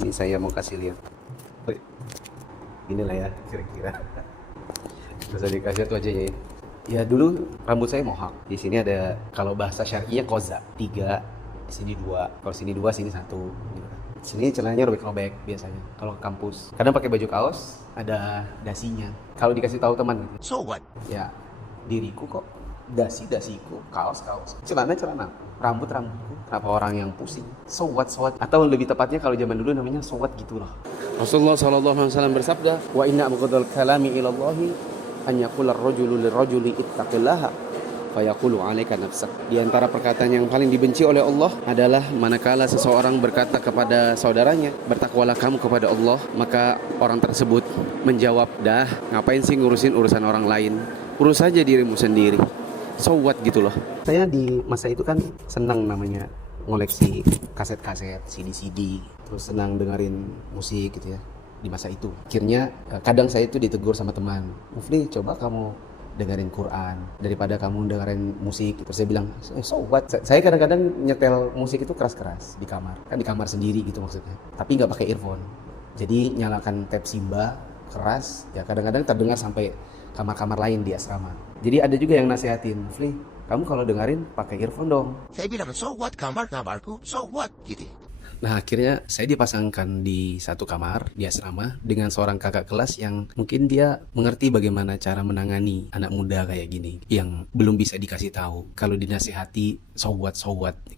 Ini saya mau kasih lihat. Wih, inilah ya kira-kira. Bisa dikasih tuh aja ya. Ya dulu rambut saya mohawk. Di sini ada kalau bahasa syar'inya koza tiga, di sini dua. Kalau sini dua, sini satu. Gitu. Sini celananya robek-robek biasanya. Kalau ke kampus, kadang pakai baju kaos ada dasinya. Kalau dikasih tahu teman, So what? ya diriku kok dasi-dasiku, kaos-kaos, celana-celana, rambut-rambutku. Kenapa orang yang pusing? So what? Atau lebih tepatnya kalau zaman dulu namanya so what gitu loh. Rasulullah SAW bersabda, wa inna abghadal kalami ilallahi an yaqula ar-rajulu lirrajuli ittaqillaha fayaqulu 'alaika nafsak. Di antara perkataan yang paling dibenci oleh Allah adalah manakala seseorang berkata kepada saudaranya, bertakwalah kamu kepada Allah, maka orang tersebut menjawab, dah ngapain sih ngurusin urusan orang lain, urus saja dirimu sendiri. So what gitu loh. Saya di masa itu kan senang namanya ngoleksi kaset-kaset, CD-CD, terus senang dengerin musik gitu ya di masa itu. Akhirnya kadang saya itu ditegur sama teman, Mufli coba kamu dengerin Quran daripada kamu dengerin musik. Terus saya bilang, so what? Saya kadang-kadang nyetel musik itu keras-keras di kamar, kan di kamar sendiri gitu maksudnya, tapi nggak pakai earphone. Jadi nyalakan tape Simba keras, ya kadang-kadang terdengar sampai kamar-kamar lain di asrama. Jadi ada juga yang nasihatin, Mufli, kamu kalau dengerin pakai earphone dong. Saya bilang, so what? Kamarku, so what? Gitu. Nah akhirnya saya dipasangkan di satu kamar di asrama dengan seorang kakak kelas yang mungkin dia mengerti bagaimana cara menangani anak muda kayak gini yang belum bisa dikasih tahu. Kalau dinasihati so what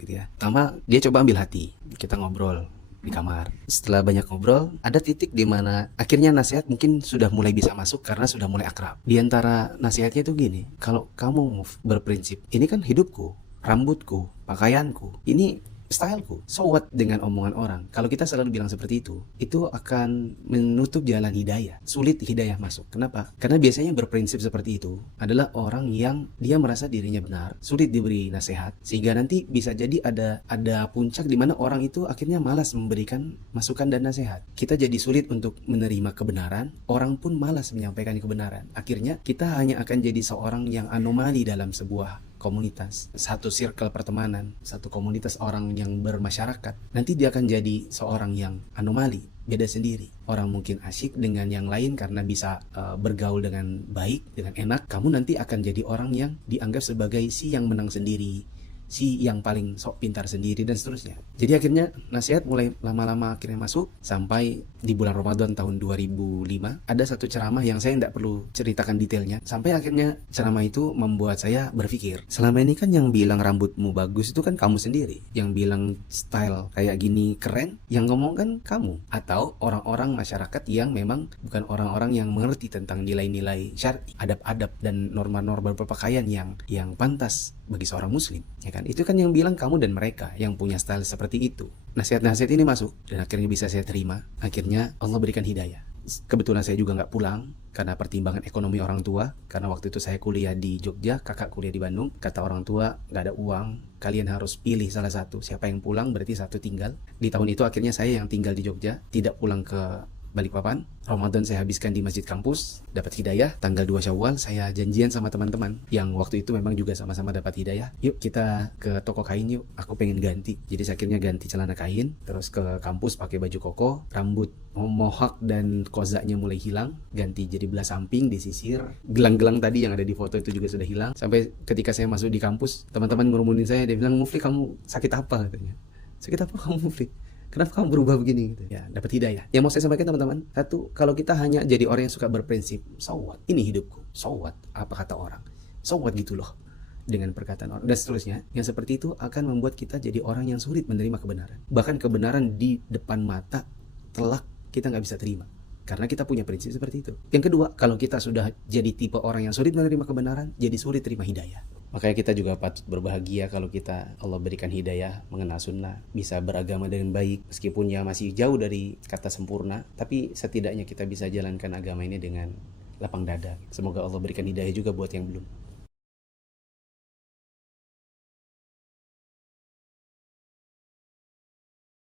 gitu ya. Pertama dia coba ambil hati, kita ngobrol di kamar. Setelah banyak ngobrol, ada titik di mana akhirnya nasihat mungkin sudah mulai bisa masuk karena sudah mulai akrab. Di antara nasihatnya itu gini, kalau kamu berprinsip, ini kan hidupku, rambutku, pakaianku, ini styleku. So what dengan omongan orang? Kalau kita selalu bilang seperti itu akan menutup jalan hidayah. Sulit hidayah masuk. Kenapa? Karena biasanya berprinsip seperti itu adalah orang yang dia merasa dirinya benar, sulit diberi nasihat, sehingga nanti bisa jadi ada puncak di mana orang itu akhirnya malas memberikan masukan dan nasihat. Kita jadi sulit untuk menerima kebenaran, orang pun malas menyampaikan kebenaran. Akhirnya kita hanya akan jadi seorang yang anomali dalam sebuah komunitas, satu circle pertemanan, satu komunitas orang yang bermasyarakat. Nanti dia akan jadi seorang yang anomali, beda sendiri. Orang mungkin asyik dengan yang lain karena bisa bergaul dengan baik, dengan enak. Kamu nanti akan jadi orang yang dianggap sebagai si yang menang sendiri, si yang paling sok pintar sendiri, dan seterusnya. Jadi akhirnya nasihat mulai lama-lama akhirnya masuk sampai di bulan Ramadan tahun 2005 ada satu ceramah yang saya tidak perlu ceritakan detailnya, sampai akhirnya ceramah itu membuat saya berpikir, selama ini kan yang bilang rambutmu bagus itu kan kamu sendiri, yang bilang style kayak gini keren, yang ngomong kan kamu, atau orang-orang masyarakat yang memang bukan orang-orang yang mengerti tentang nilai-nilai syar'i, adab-adab dan norma-norma berpakaian yang pantas bagi seorang muslim, ya kan? Itu kan yang bilang kamu dan mereka yang punya style seperti itu. Nasihat-nasihat ini masuk dan akhirnya bisa saya terima. Akhirnya Allah berikan hidayah. Kebetulan saya juga nggak pulang karena pertimbangan ekonomi orang tua. Karena waktu itu saya kuliah di Jogja, kakak kuliah di Bandung. Kata orang tua, nggak ada uang, kalian harus pilih salah satu. Siapa yang pulang berarti satu tinggal. Di tahun itu akhirnya saya yang tinggal di Jogja, tidak pulang ke Balikpapan. Ramadan saya habiskan di masjid kampus, dapat hidayah. Tanggal 2 Syawal saya janjian sama teman-teman yang waktu itu memang juga sama-sama dapat hidayah. Yuk kita ke toko kain yuk, aku pengen ganti. Jadi saya akhirnya ganti celana kain, terus ke kampus pakai baju koko, rambut mohawk dan kozaknya mulai hilang, ganti jadi belah samping, disisir. Gelang-gelang tadi yang ada di foto itu juga sudah hilang. Sampai ketika saya masuk di kampus, teman-teman ngurumunin saya, dia bilang, Mufli kamu sakit apa katanya. Sakit apa kamu Mufli? Kenapa kamu berubah begini gitu? Ya, dapat hidayah. Yang mau saya sampaikan teman-teman, satu, kalau kita hanya jadi orang yang suka berprinsip, so what? Ini hidupku. So what? Apa kata orang? So what gitu loh. Dengan perkataan orang dan seterusnya, yang seperti itu akan membuat kita jadi orang yang sulit menerima kebenaran. Bahkan kebenaran di depan mata telak kita nggak bisa terima. Karena kita punya prinsip seperti itu. Yang kedua, kalau kita sudah jadi tipe orang yang sulit menerima kebenaran, jadi sulit terima hidayah. Makanya kita juga patut berbahagia kalau kita Allah berikan hidayah mengenal sunnah, bisa beragama dengan baik, meskipun ya masih jauh dari kata sempurna, tapi setidaknya kita bisa jalankan agama ini dengan lapang dada. Semoga Allah berikan hidayah juga buat yang belum.